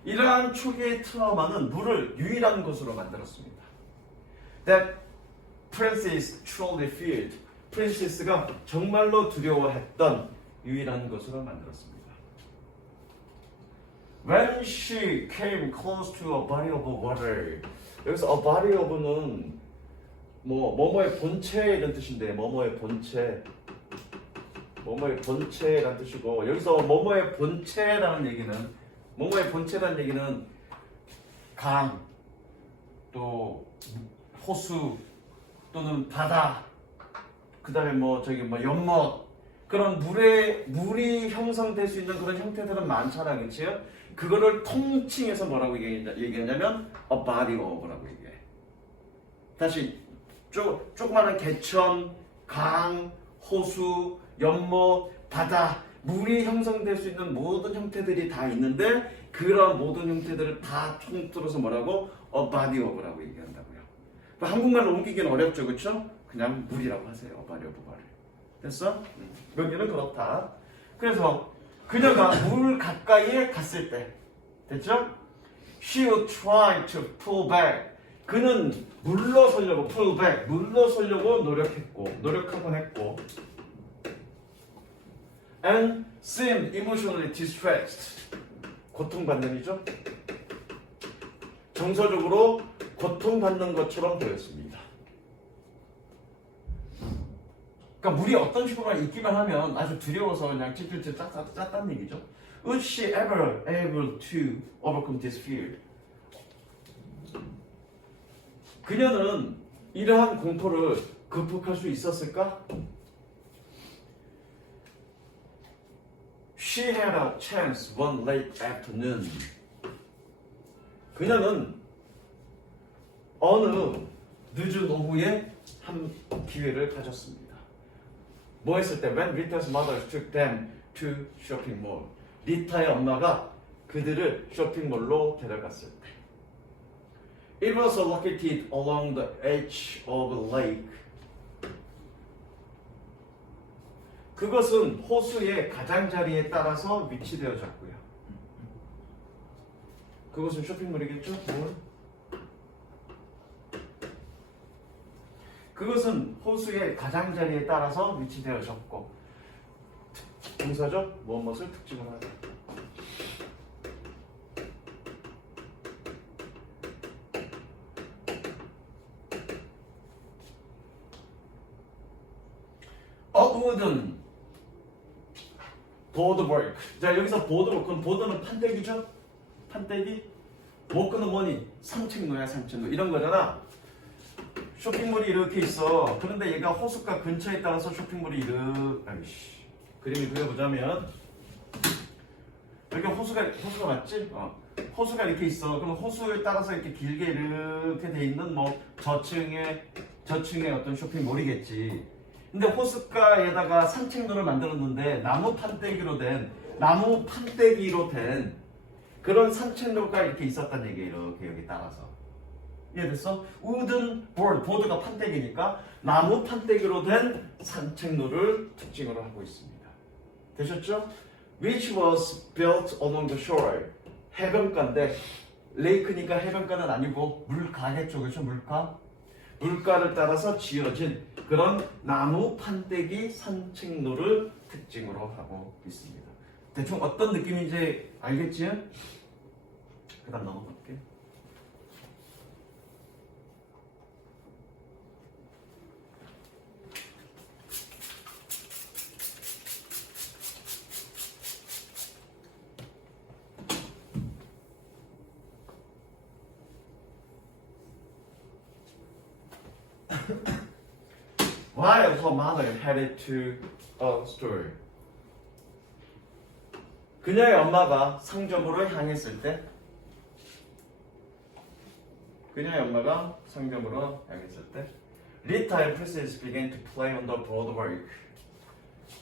이러한 초기의 트라우마는 물을 유일한 것으로 만들었습니다. That Princess truly feared. 프린세스가 정말로 두려워했던 유일한 것으로 만들었습니다. When she came close to a body of water. 여기서 a body of는 뭐뭐의 본체 이런 뜻인데 뭐뭐의 본체 뭐뭐의 본체라는 뜻이고 여기서 뭐뭐의 본체라는 얘기는 강, 또 호수 또는 바다, 그다음에 연못 그런 물이 형성될 수 있는 그런 형태들은 많잖아, 그렇지요? 그거를 통칭해서 뭐라고 얘기하냐면 a body of라고 얘기해. 다시 조그마한 개천, 강, 호수, 연못, 바다, 물이 형성될 수 있는 모든 형태들이 다 있는데 그런 모든 형태들을 다 통틀어서 뭐라고? a body of라고 얘기한다고요. 한국말로 옮기기는 어렵죠, 그렇죠? 그냥 물이라고 하세요, a body of water. 됐어? 여기는 그렇다. 그래서 그녀가 물 가까이에 갔을 때, 됐죠? She would try to pull back. 그는 물러서려고 pull back, 물러서려고 노력하곤 했고, and seemed emotionally distressed. 고통받는 이죠? 정서적으로 고통받는 것처럼 보였습니다. 그러니까 물이 어떤 식으로 있기만 하면 아주 두려워서 그냥 찔찔찔 짰다는 얘기죠. Would she ever able to overcome this fear? 그녀는 이러한 공포를 극복할 수 있었을까? She had a chance one late afternoon. 그녀는 어느 늦은 오후에 한 기회를 가졌습니다. 뭐 했을 때? When Rita's mother took them to shopping mall. 리타의 엄마가 그들을 쇼핑몰로 데려갔을 때. It was located along the edge of a lake. 그것은 호수의 가장자리에 따라서 위치되어졌고요. 그것은 쇼핑몰이겠죠? 그것은 호수의 가장자리에 따라서 위치되어졌고 동사죠? 무엇을 특징을 하다. wooden boardwork. 자, 여기서 보드워크는 보드는 판때기죠? 판때기. 워크는 뭐니? 산책로야, 산책로. 이런 거잖아. 쇼핑몰이 이렇게 있어. 그런데 얘가 호숫가 근처에 따라서 쇼핑몰이 그림을 그려보자면 여기 호수가 맞지? 호수가 이렇게 있어. 그럼 호수에 따라서 이렇게 길게 이렇게 돼 있는 저층의 어떤 쇼핑몰이겠지. 근데 호숫가에다가 산책로를 만들었는데 나무 판때기로 된 그런 산책로가 이렇게 있었단 얘기예요. 이렇게 여기 따라서. 이해됐어? wooden board, 보드가 판때기니까 나무 판때기로 된 산책로를 특징으로 하고 있습니다. 되셨죠? Which was built along the shore. 해변가인데 레이크니까 해변가는 아니고 물가겠죠, 그렇죠? 물가를 따라서 지어진 그런 나무 판때기 산책로를 특징으로 하고 있습니다. 대충 어떤 느낌인지 알겠지? 그 다음 넘어갈게. While her mother headed to a store. 그녀의 엄마가 상점으로 향했을 때 Rita and Princess began to play on the boardwalk.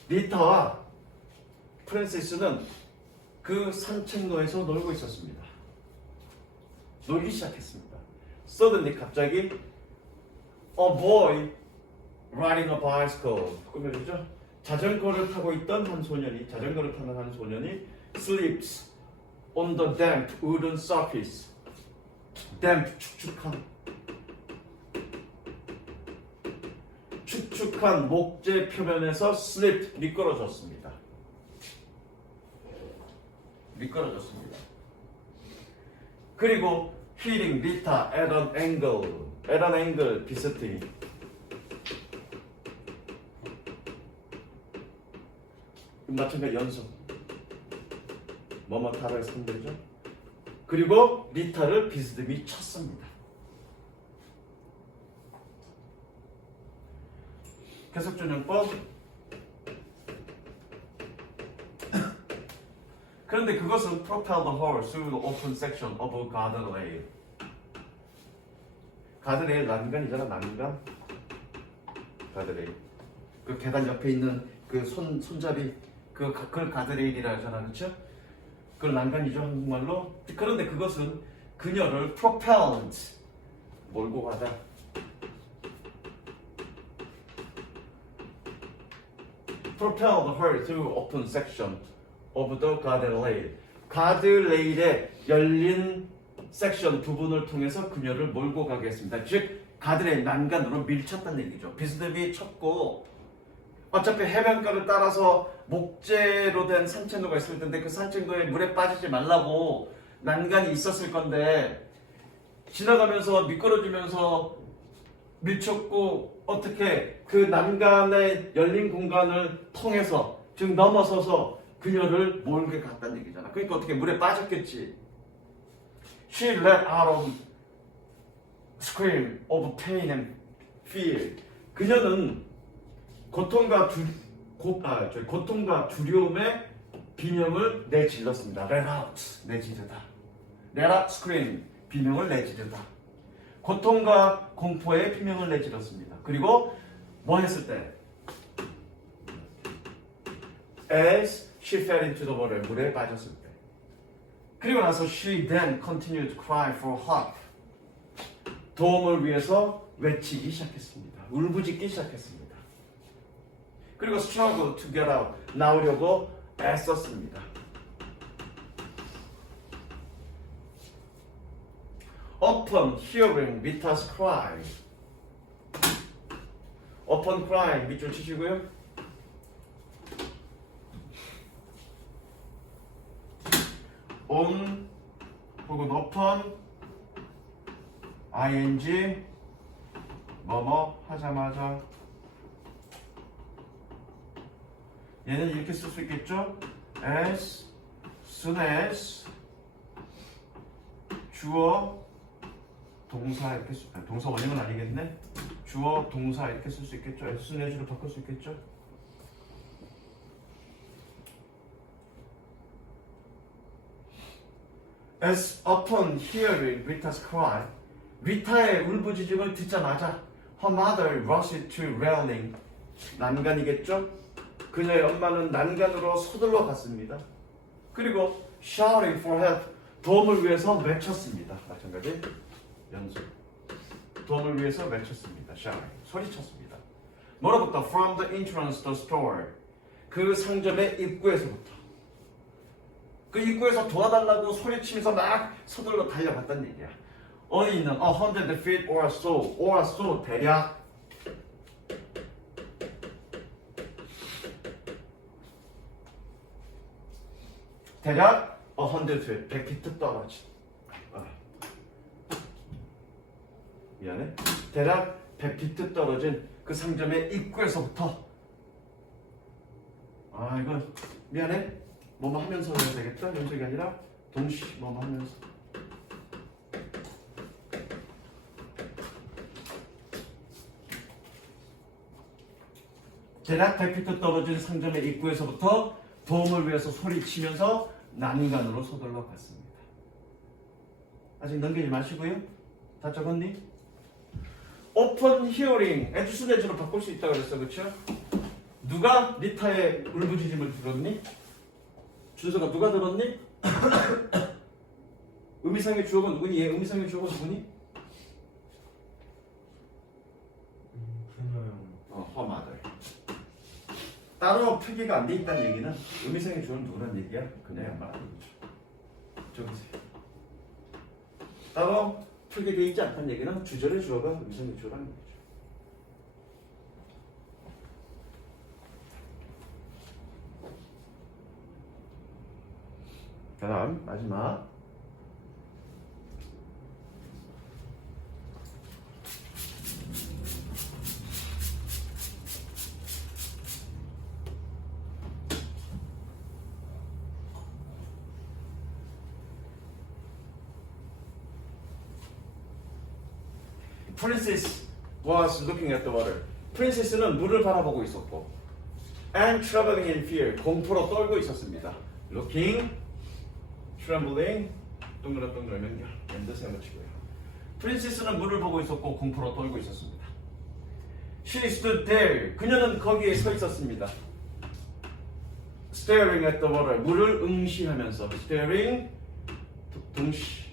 리타와 프랜시스는 그 산책로에서 놀고 있었습니다. 놀기 시작했습니다. Suddenly 갑자기 a boy riding a bicycle 꾸며주죠. 자전거를 타는 한 소년이 slips on the damp wooden surface. damp 축축한 목재 표면에서 slipped 미끄러졌습니다. 그리고 hitting Rita at an angle 비스트히 마찬가지 연속 뭐뭐타를 상대죠. 그리고 리타를 비스듬히 쳤습니다. 계속전용법. 그런데 그것은 propelled her through the open section of a guardrail. 가드레일 난간이잖아. 가드레일. 그 계단 옆에 있는 그 손잡이 그걸 가드레일이라 하잖아. 그렇죠? 그걸 난간이죠, 한국말로. 그런데 그것은 그녀를 propelled 몰고 가다. propelled her through open section of the guardrail. 가드레일의 열린 섹션 부분을 통해서 그녀를 몰고 가게 했습니다. 즉 가드레일 난간으로 밀쳤다는 얘기죠. 비스듬히 쳤고 어차피 해변가를 따라서 목재로 된 산책로가 있을 텐데 그 산책로에 물에 빠지지 말라고 난간이 있었을 건데 지나가면서 미끄러지면서 밀쳤고 어떻게 그 난간의 열린 공간을 통해서 즉 넘어서서 그녀를 몰게 갔다는 얘기잖아. 그러니까 어떻게 물에 빠졌겠지. She let out a scream of pain and fear. 그녀는 고통과 두려움의 비명을 내질렀습니다. Let out, 내지르다. Let out, scream, 비명을 내지르다. 고통과 공포의 비명을 내질렀습니다. 그리고 뭐 했을 때? As she fell into the water, 물에 빠졌을 때. 그리고 나서 she then continued to cry for help. 도움을 위해서 외치기 시작했습니다. 울부짖기 시작했습니다. 그리고 struggle to get out, 나오려고 애썼습니다. Upon hearing Rita's cry. Upon crying 밑줄 치시고요. on 혹은 upon ing 뭐뭐 하자마자 얘는 이렇게 쓸 수 있겠죠? as soon as 주어 동사 이렇게 동사 원형은 아니겠네. 주어 동사 이렇게 쓸 수 있겠죠. as soon as로 바꿀 수 있겠죠. As upon hearing Rita's cry, 리타의 울부짖음을 듣자마자 her mother rushed to railing. 난간이겠죠? 그녀의 엄마는 난간으로 서둘러 갔습니다. 그리고 shouting for help, 도움을 위해서 외쳤습니다. 마찬가지 연속. 도움을 위해서 외쳤습니다. shouting, 소리쳤습니다. 뭐로부터? From the entrance to the store. 그 상점의 입구에서부터. 그 입구에서 도와달라고 소리치면서 막 서둘러 달려갔다는 얘기야. 어디 있는 100 feet or so 대략 대략 100 feet 100피트 떨어진 미안해. 대략 100피트 떨어진 그 상점의 입구에서부터 이거 미안해. 뭐뭐 하면서 해야 되겠다. 연속이 아니라 동시 뭐뭐 하면서. 대략 100피트 떨어진 상점의 입구에서부터 도움을 위해서 소리치면서 난간으로 서둘러 갔습니다. 아직 넘기지 마시고요. 다 적었니? 오픈 히어링 에듀슨 에즈로 바꿀 수 있다고 그랬어, 그쵸? 누가 리타의 울부짖음을 들었니? 준서가 누가 들었니? 의미상의 주어가 누구니? 얘 의미상의 주어가 누구니? 그녀요. her mother. 따로 표기가 안 돼 있다는 얘기는 의미상의 주어는 누구란 얘기야? 그녀의 엄마라는 거죠. 적으세요. 따로 표기되어 있지 않다는 얘기는 주절의 주어가 의미상의 주어라는 거죠. 그 다음 마지막 Princess was looking at the water. 프린세스는 물을 바라보고 있었고 and trembling in fear. 공포로 떨고 있었습니다. Looking, trembling, 동그랗동그랗 연결. 엔드 세워치고요. 프린세스는 물을 보고 있었고 공포로 떨고 있었습니다. She stood there. 그녀는 거기에 서 있었습니다. Staring at the water. 물을 응시하면서. Staring, 동시.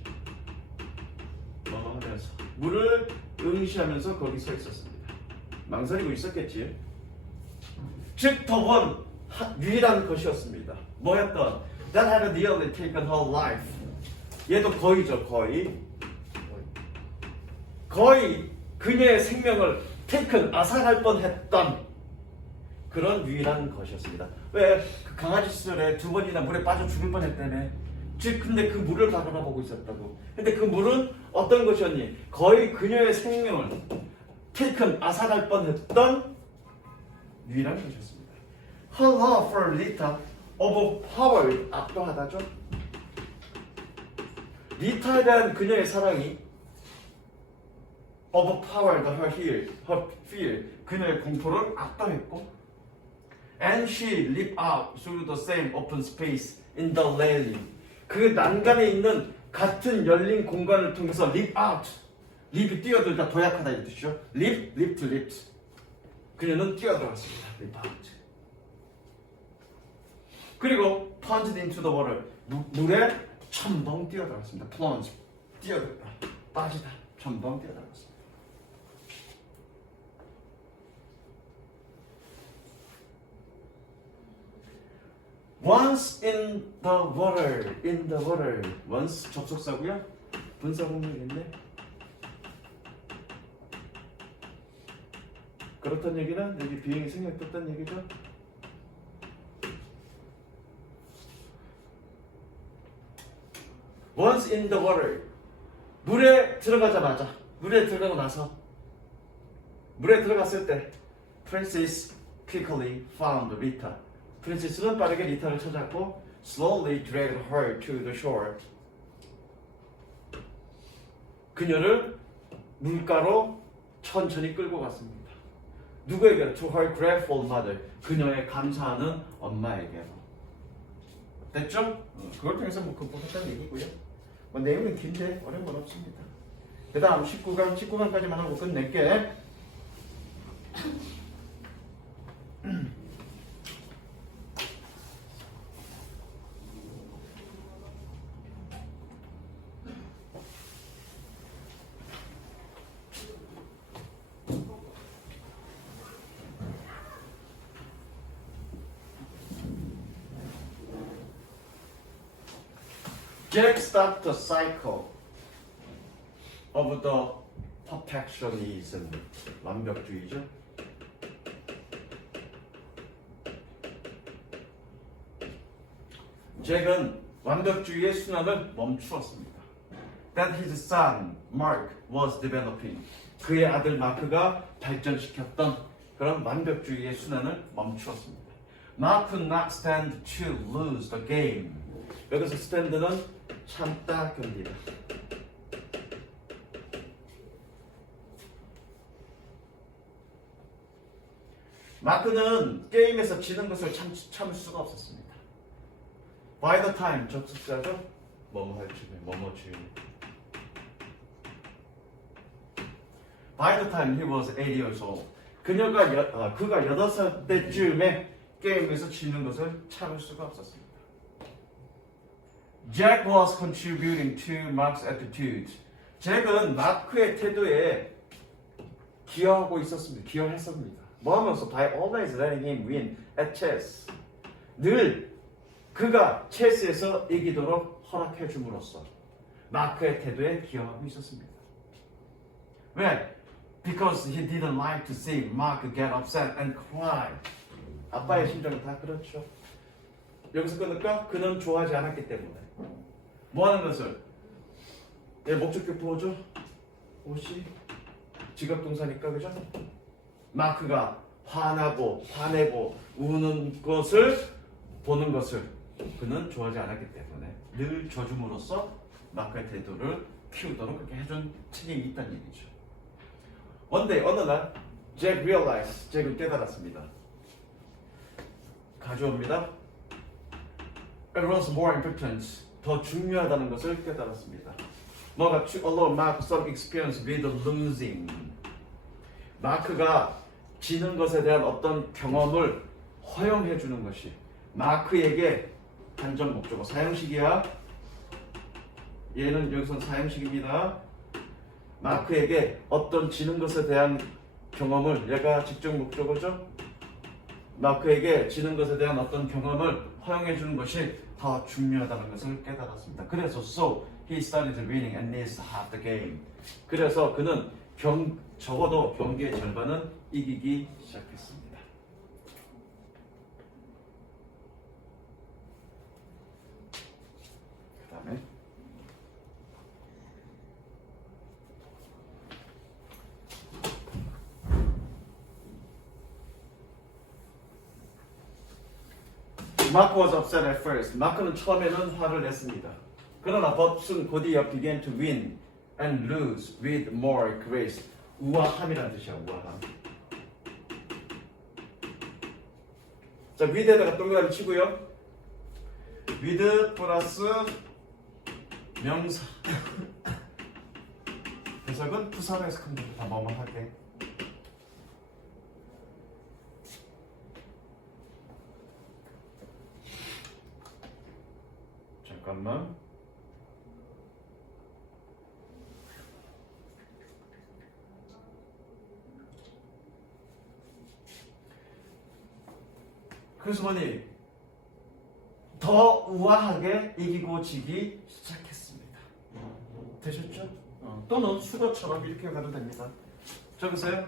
하면서. 물을 응시하면서 거기 서 있었습니다. 망설이고 있었겠지. 즉, 더 원, 유일한 것이었습니다. 뭐였던? That had nearly taken her life. 얘도 거의죠, 거의. 거의 그녀의 생명을 taken, 앗아갈 뻔했던 그런 유일한 것이었습니다. 왜? 그 강아지 시절에 2번이나 물에 빠져 죽을 뻔했다며. 즉, 근데 그 물을 바라보고 있었다고. 근데 그 물은 어떤 것이었니? 거의 그녀의 생명을 taken, 앗아갈 뻔했던 유일한 것이었습니다. Her love for Rita overpowered, 압도하다죠. 리타에 대한 그녀의 사랑이 overpowered her fear, 그녀의 공포를 압도했고, and she leaped out through the same open space in the railing. 그 난간에 있는 같은 열린 공간을 통해서 leap out, leap이 뛰어들다, 도약하다 이 뜻이죠. leap, leaped, leaped. 그녀는 뛰어들었습니다. leap out. 그리고 plunged into the water. 물에 첨벙 뛰어들었습니다. plunge, 뛰어들다, 빠지다, 첨벙 뛰어들었습니다. Once in the water. Once 접속사고요. 분사 공격인데. 그렇단 얘기는 여기 비행이 생략됐단 얘기죠. Once in the water. 물에 들어가자마자, 물에 들어가고 나서, 물에 들어갔을 때, Princess quickly found Rita. 프린세스는 빠르게 리타를 찾았고 slowly dragged her to the shore. 그녀를 물가로 천천히 끌고 갔습니다. 누구에게? To her grateful mother. 그녀의 감사하는 엄마에게로. 됐죠? 그걸 통해서 뭐 극복했다는 얘기고요. 뭐 내용은 긴데 어려운 건 없습니다. 그 다음 19강까지만 하고 끝낼게. Jack stopped the cycle of the perfectionism. 완벽주의죠. 잭은 완벽주의의 순환을 멈추었습니다. That his son Mark was developing. 그의 아들 마크가 발전시켰던 그런 완벽주의의 순환을 멈추었습니다. Mark could not stand to lose the game. 여기서 stand는 참다, 견디다. 마크는 게임에서 지는 것을 참을 수가 없었습니다. By the time 접속사죠? 뭐뭐 할 주에 뭐뭐 주의. By the time he was 8 years old. 그가 8살때쯤에 게임에서 지는 것을 참을 수가 없었습니다. Jack was contributing to Mark's attitude. 잭은 마크의 태도에 기여하고 있었습니다. 기여했습니다. 뭐 하면서 by always letting him win at chess. 늘 그가 체스에서 이기도록 허락해 줌으로써 마크의 태도에 기여하고 있었습니다. 왜? Because he didn't like to see Mark get upset and cry. 아빠의 심정은 다 그렇죠. 여기서 끊을까? 그는 좋아하지 않았기 때문에. 뭐 하는 것을? 목적격 보호죠? 옷이 지각동사니까 그죠? 마크가 화나고 화내고 우는 것을 보는 것을 그는 좋아하지 않았기 때문에 늘 져줌으로써 마크의 태도를 키우도록 그렇게 해준 책임이 있다는 얘기죠. One day, 어느 날 잭 realized, 잭은 깨달았습니다. 가져옵니다. It was more important, 더 중요하다는 것을 깨달았습니다. 뭐가 to allow Mark some experience with losing. 마크가 지는 것에 대한 어떤 경험을 허용해 주는 것이 마크에게 한정 목적어 사형식이야. 얘는 여기선 사형식입니다. 마크에게 어떤 지는 것에 대한 경험을 얘가 직접 목적어죠. 마크에게 지는 것에 대한 어떤 경험을 허용해 주는 것이 더 중요하다는 것을 깨달았습니다. 그래서 so he started winning at least half the game. 그래서 그는 적어도 경기의 절반은 이기기 시작했습니다. 그 다음에 Mark was upset at first. 마크는 처음에는 화를 냈습니다. 그러나 but soon 곧이어 began to win and lose with more grace. 우아함이라는 뜻이야. 우아함. 자, with에다가 동그라미 치고요. with 플러스 명사. 해석은 부사로 해석하면 됩니다. 뭐뭐 하게. 잠깐만. 그래서 뭐니? 더 우아하게 이기고 지기 시작했습니다. 되셨죠? 또는 수거처럼 이렇게 가도 됩니다. 적으세요.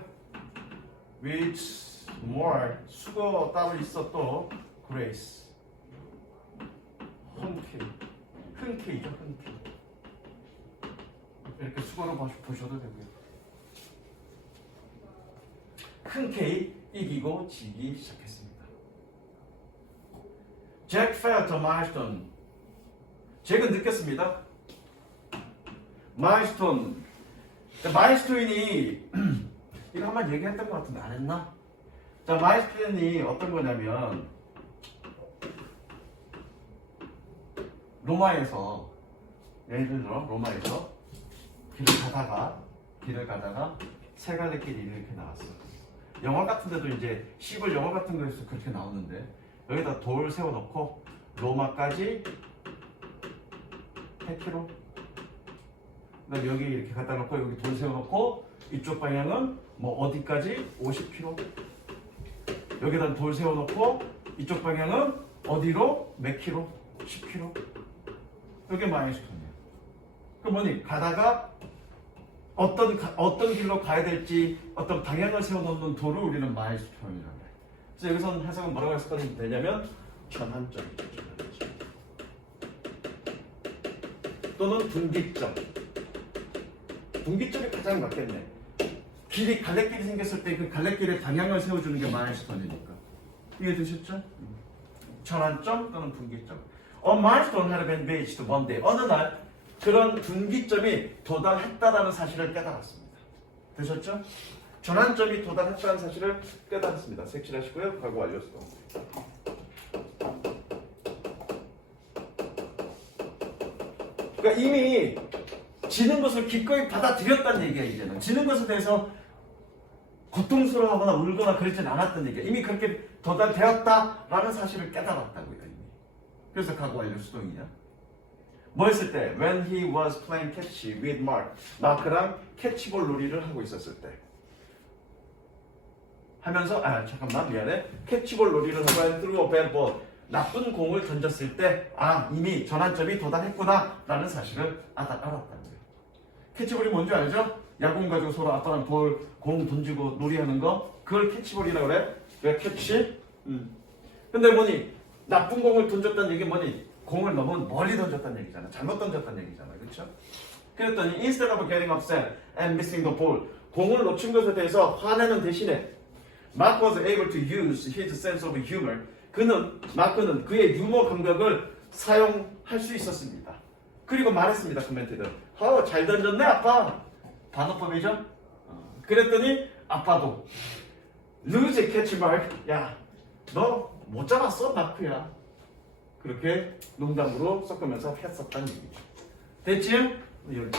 With more 수거 따로 있어 또 grace. 흔쾌히. 흔쾌히죠, 흔쾌히. 이렇게 수거로 보셔도 되고요. 흔쾌히 이기고 지기 시작했습니다. Jack felt a milestone. 잭은 느꼈습니다. 마일스톤. 마일스톤이 이거 한번 얘기했던 것 같은데 안 했나? 자, 마일스톤이 어떤 거냐면 로마에서 예를 들어 로마에서 길을 가다가 세 갈래 길이 이렇게 나왔어. 영화 같은 데도 이제 시골 영화 같은 거에서 그렇게 나오는데 여기다 돌 세워놓고 로마까지 100km. 그다음에 여기 이렇게 갖다 놓고 여기 돌 세워놓고 이쪽 방향은 뭐 어디까지 50km. 여기다 돌 세워놓고 이쪽 방향은 어디로 몇 킬로? 10km. 이게 마일스톤이에요. 그 뭐니? 가다가 어떤 길로 가야 될지 어떤 방향을 세워놓는 돌을 우리는 마일스톤이라고 해요. 그래서 여기서는 해석은 뭐라고 해석하면 되냐면 전환점이죠. 또는 분기점. 분기점이 가장 맞겠네. 갈래길이 생겼을 때 그 갈래길의 방향을 세워주는 게 마일스톤이니까. 이해되셨죠? 전환점 또는 분기점. A milestone had been reached one day. 어느 날 그런 분기점이 도달했다라는 사실을 깨달았습니다. 되셨죠? 전환점이 도달했다는 사실을 깨달았습니다. 색칠하시고요. 과거 완료 수동. 그러니까 이미 지는 것을 기꺼이 받아들였다는 얘기야. 이제는 지는 것에 대해서 고통스러워하거나 울거나 그러진 않았던 얘기야. 이미 그렇게 도달되었다라는 사실을 깨달았다고요. 이미. 그래서 과거 완료 수동이냐? 뭐 했을 때? When he was playing catch with Mark. 마크랑 캐치볼 놀이를 하고 있었을 때. 하면서 잠깐만 미안해. 캐치볼 놀이를 하고 and threw a bad ball. 나쁜 공을 던졌을 때 이미 전환점이 도달했구나 라는 사실을 알았다는 거예요. 캐치볼이 뭔지 알죠? 야구 가지고 서로 아빠랑 공 던지고 놀이하는 거 그걸 캐치볼이라고 그래. 왜 캐치? 근데 뭐니? 나쁜 공을 던졌다는 얘기 뭐니? 공을 너무 멀리 던졌다는 얘기잖아. 잘못 던졌다는 얘기잖아. 그렇죠? 그랬더니 instead of getting upset and missing the ball 공을 놓친 것에 대해서 화내는 대신에 Mark was able to use his sense of humor. 마크는 그의 유머 감각을 사용할 수 있었습니다. 그리고 말했습니다. 코멘트를. 잘 던졌네 아빠. 단어법이죠? 그랬더니 아빠도 lose catch mark. 야, 너 못 잡았어 마크야. 그렇게 농담으로 섞으면서 했었다는 얘기죠. 됐지? 여기.